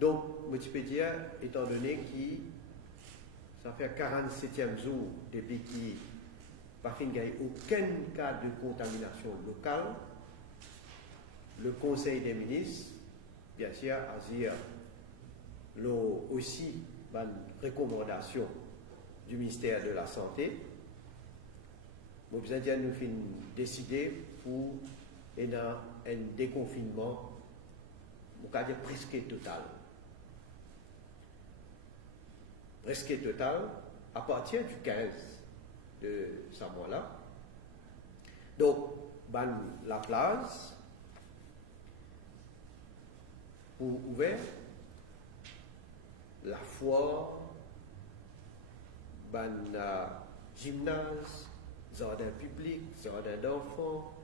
Donc, je peux dire, étant donné que ça fait 47e jour depuis qu'il n'y a aucun cas de contamination locale, le Conseil des ministres, bien sûr, a dit aussi une recommandation du ministère de la Santé. Nous avons décidé pour un déconfinement, on va dire presque total. Presque total à partir du 15 de ce mois-là. Donc, la place pour ouvert, la foire, gymnase, jardin public, jardin d'enfants,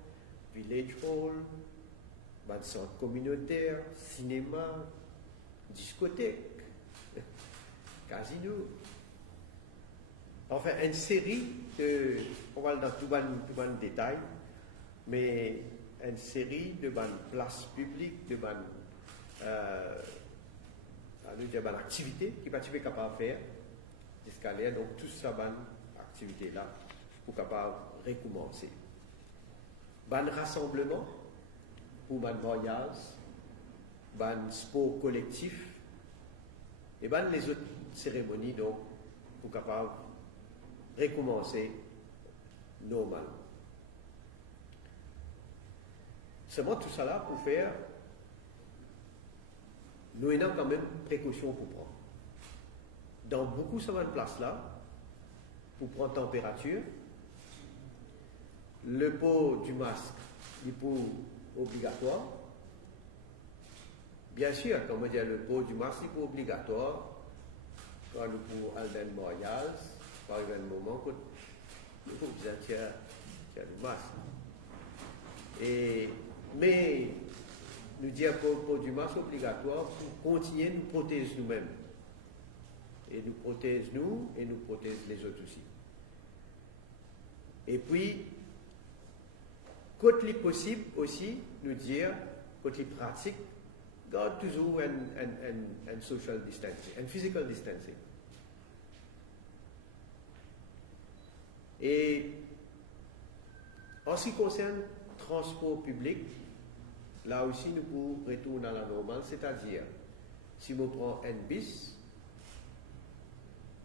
village hall, centre communautaire, cinéma, discothèque, casino. Enfin, une série de, on va dans tout le détail, mais une série de places publiques, de activités qui va être capable de faire jusqu'à l'air. Donc, tout ça, activité-là, pour capable de recommencer. Rassemblement, pour voyage, sport collectif, et les autres cérémonies, donc, pour capable de recommencer normalement. Seulement tout ça là pour faire, nous avons quand même précaution pour prendre. Dans beaucoup de places là, pour prendre température, le port du masque est pour obligatoire. Bien sûr, comme on dit, le port du masque est pour obligatoire. Quand nous pour aller dans le mariage, par exemple, un moment où il faut dire qu'il y a le masque. Mais nous disons pour du masque obligatoire pour continuer de nous protéger nous-mêmes. Et nous protéger nous et nous protéger les autres aussi. Et puis, quand il est possible aussi, nous dire, quand il est pratique, garde toujours un social distancing, un physical distancing. Et en ce qui concerne le transport public, là aussi nous pouvons retourner à la normale, c'est-à-dire, si on prend un bus,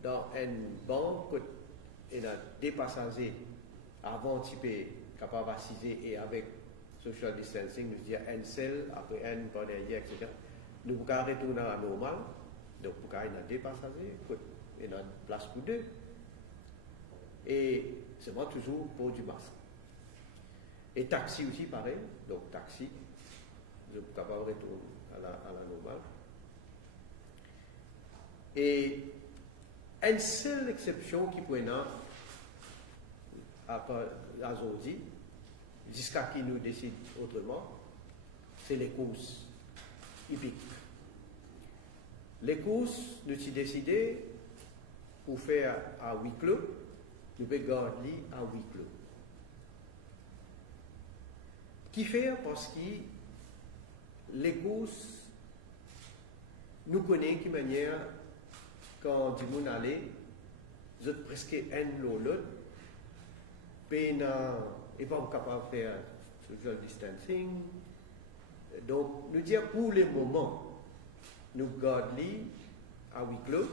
dans un banc, il y a des passagers avant de capable d'assiser et avec social distancing, nous disons un seul, après un par derrière, etc. Nous pouvons retourner à la normale, donc il y a des passagers, il y a une place pour deux. Et c'est moi toujours pour du masque. Et taxi aussi, pareil. Donc taxi, je suis capable de retourner à la normale. Et une seule exception qui peut être à aujourd'hui, jusqu'à qui nous décide autrement, c'est les courses hippiques. Les courses, nous avons décidé pour faire à huis clos, nous pouvons garder à huis clos. Qui fait parce que les courses, nous connaissons de manière, quand du monde allait, vous êtes presque un l'autre, et pas capable de faire social distancing. Donc, nous disons pour le moment, nous gardons à huis clos.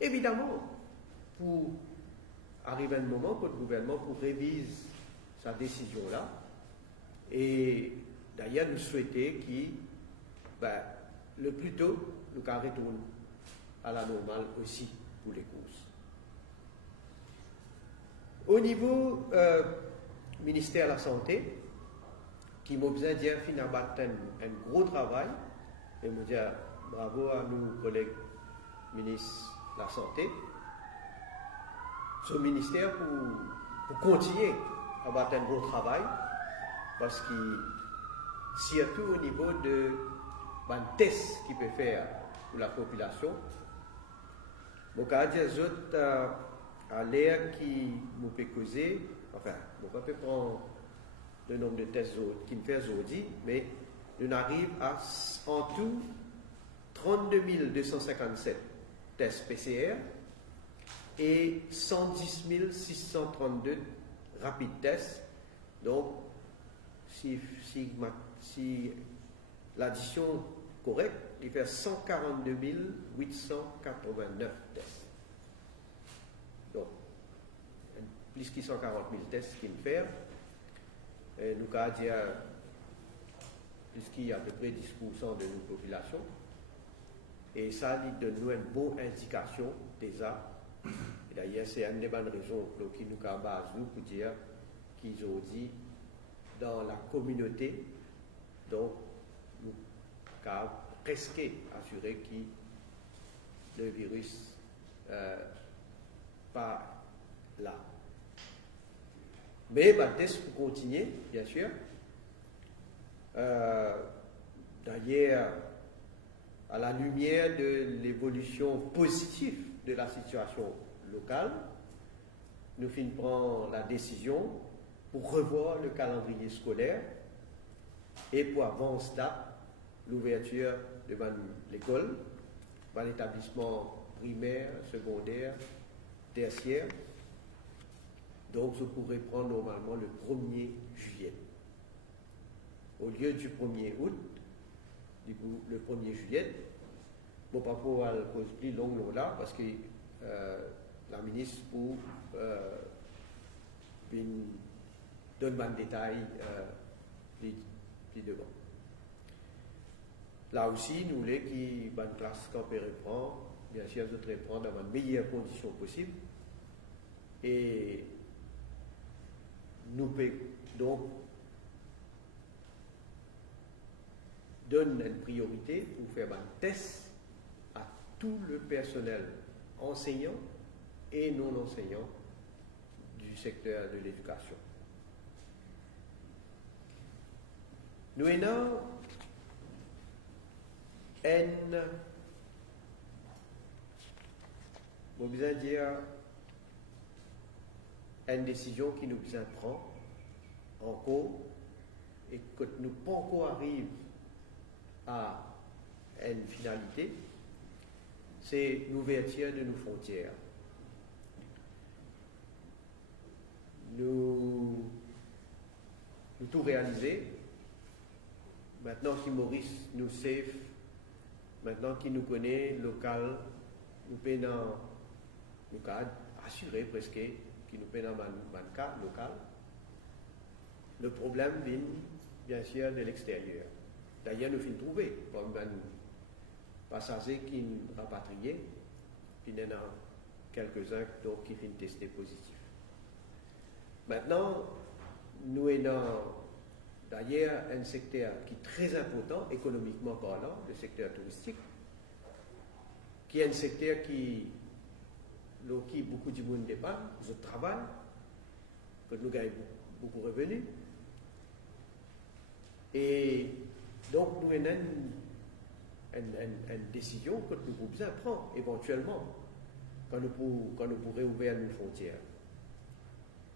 Évidemment, pour arriver à un moment que le gouvernement pour réviser sa décision-là. Et d'ailleurs, nous souhaitons que le plus tôt, nous retourne à la normale aussi pour les courses. Au niveau ministère de la Santé, qui m'a besoin de dire finalement un gros travail, et me dire bravo à nos collègues ministres de la Santé, ce ministère pour continuer à battre un gros travail, parce que surtout au niveau de tests qu'il peut faire pour la population, je vais dire à l'air qui nous peut causer, enfin, on ne peut pas prendre le nombre de tests qui me fait aujourd'hui, mais nous arrivons à en tout 32 257 tests PCR et 110 632 rapides tests. Donc, si l'addition correcte, il fait 142 889 tests. Donc, plus que 140 000 tests qu'il fait. Nous avons dit qu'il y a à peu près 10% de notre population. Et ça donne nous une bonne indication déjà. Et d'ailleurs, c'est une des bonnes raisons qui nous a basé pour dire qu'ils ont dit dans la communauté, donc nous avons presque assuré que le virus pas là. Mais le test pour continuer, bien sûr. D'ailleurs, à la lumière de l'évolution positive de la situation locale, nous prendre la décision pour revoir le calendrier scolaire et pour avancer l'ouverture de l'école, dans l'établissement primaire, secondaire, tertiaire. Donc, je pourrais prendre normalement le 1er juillet. Au lieu du 1er août, du coup, le 1er juillet, bon, pas pour la cause plus longue là, parce que la ministre pour donne un détail plus devant. Là aussi, nous voulons que la classe qu'on peut reprendre, bien sûr, nous reprendre dans les meilleures conditions possibles. Et nous pouvons donc donner une priorité pour faire un test à tout le personnel enseignant et non enseignant du secteur de l'éducation. Nous avons une décision qui nous prend en cours et que nous pas encore arrive à une finalité, c'est l'ouverture de nos frontières. Nous tout réalisé. Maintenant que Maurice nous save, maintenant qu'il nous connaît local, nous pouvons assurer presque qu'il nous peut dans un cas local. Le problème vient bien sûr de l'extérieur. D'ailleurs, nous finissons trouver comme un passager qui nous rapatrié, puis il y en a quelques-uns qui finissent tester positif. Maintenant, nous avons d'ailleurs un secteur qui est très important, économiquement parlant, le secteur touristique, qui est un secteur qui beaucoup de monde dépend, je travaille, que nous gagnons beaucoup de revenus. Et donc, nous avons une décision que nous pouvons bien prendre éventuellement quand nous pourrons ouvrir nos frontières.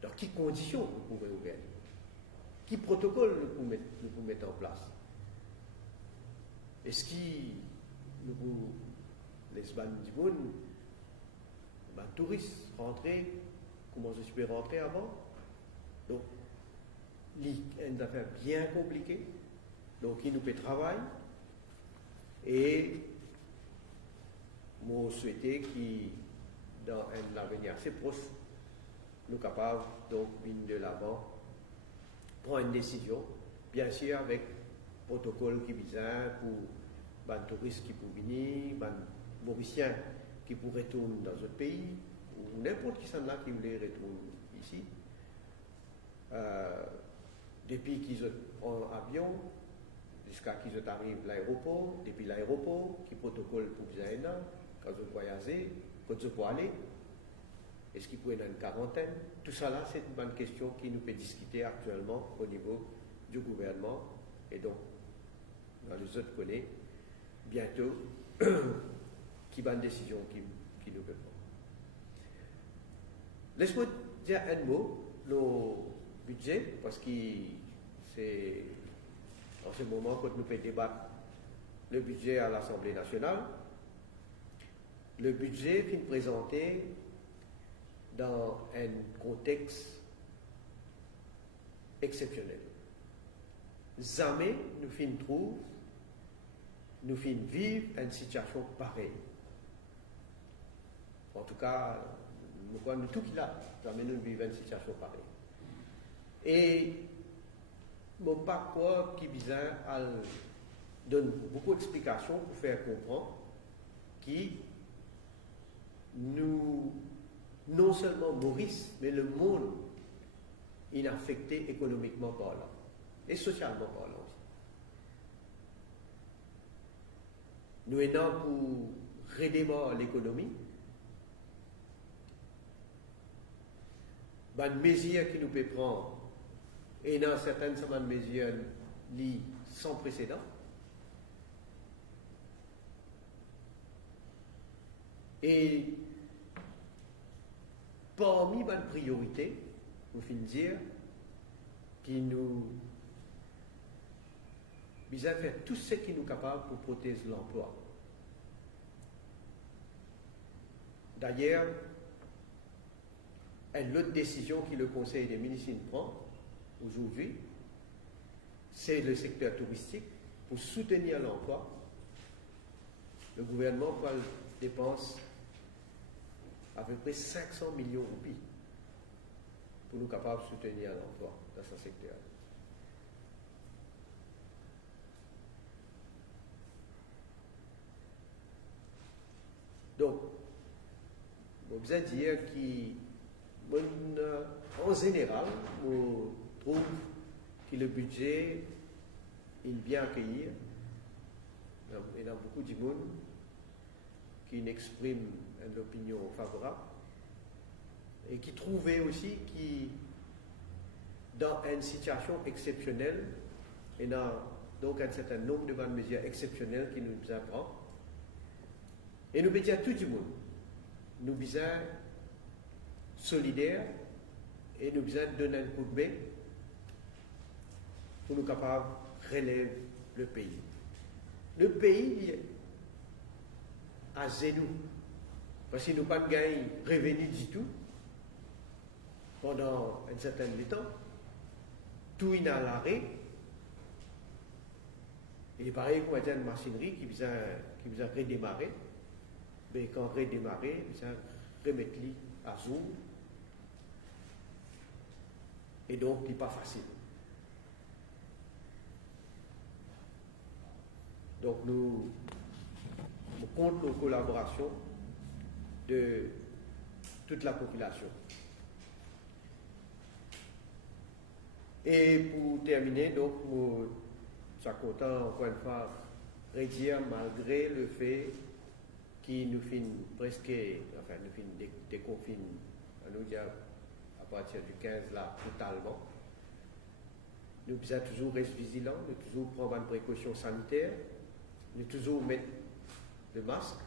Dans quelles conditions nous pourrons ouvrir? Quel protocole nous pouvons mettre en place? Est-ce que nous pouvons, les touristes rentrer, comment je peux rentrer avant? Donc, c'est une affaire bien compliquée. Donc, il nous peut travailler. Et moi, je souhaitais que dans un avenir assez proche, nous sommes capables donc de l'avant, prendre une décision, bien sûr avec protocole qui vise pour les touristes qui peuvent venir, les Mauriciens qui pourraient retourner dans un pays, ou n'importe qui sont là qui voulait retourner ici. Depuis qu'ils sont en avion, jusqu'à qu'ils arrivent à l'aéroport, depuis l'aéroport, qui protocole pour venir quand ils voyager, quand ils peuvent aller, est-ce qu'ils peuvent être dans une quarantaine? Tout ça là, c'est une bonne question qui nous peut discuter actuellement au niveau du gouvernement et donc dans les autres connaît bientôt qui va une décision qui nous peut prendre. Laisse-moi dire un mot, le budget, parce que c'est en ce moment quand nous pouvons débattre le budget à l'Assemblée nationale. Le budget est présenté dans un contexte exceptionnel. Jamais nous vivre une situation pareille. En tout cas, nous tout qu'il a, jamais nous vivons une situation pareille. Et mon parcours qui donne beaucoup d'explications pour faire comprendre qui nous, non seulement Maurice, mais le monde est affecté économiquement parlant et socialement parlant aussi. Nous aidons pour redémarrer l'économie. Une mesure qui nous peut prendre, et dans certaines mesures sans précédent. Et parmi les priorités, nous finissons dire, qui nous besoin faire tout ce qui nous est capable pour protéger l'emploi. D'ailleurs, une autre décision que le Conseil des ministres prend aujourd'hui, c'est le secteur touristique. Pour soutenir l'emploi, le gouvernement dépense à peu près 500 millions de roupies pour nous capables de soutenir l'emploi dans ce secteur. Donc, je vous dire qu'en général, on trouve que le budget est bien accueilli. Il y a beaucoup de monde qui exprime une opinion favorable et qui trouvait aussi que dans une situation exceptionnelle, et dans donc un certain nombre de mesures exceptionnelles qui nous apprend, et nous disons à tout le monde, nous sommes solidaires et nous devons donner un coup de main pour nous capables de relever le pays. Le pays à genoux, parce que nous n'avons pas gagné revenu du tout pendant un certain temps. Tout est à l'arrêt. Et pareil, comme une machinerie qui vient redémarrer. Mais quand redémarrer, il vient remettre à jour. Et donc, il n'est pas facile. Donc, nous comptons nos collaborations de toute la population. Et pour terminer, donc, nous sommes contents, encore une fois, de dire, malgré le fait qu'il nous finit presque, enfin, nous finit déconfine, nous dire à partir du 15 là, totalement. Nous devons toujours rester vigilants, nous devons toujours prendre une précaution sanitaire, nous devons toujours mettre le masque.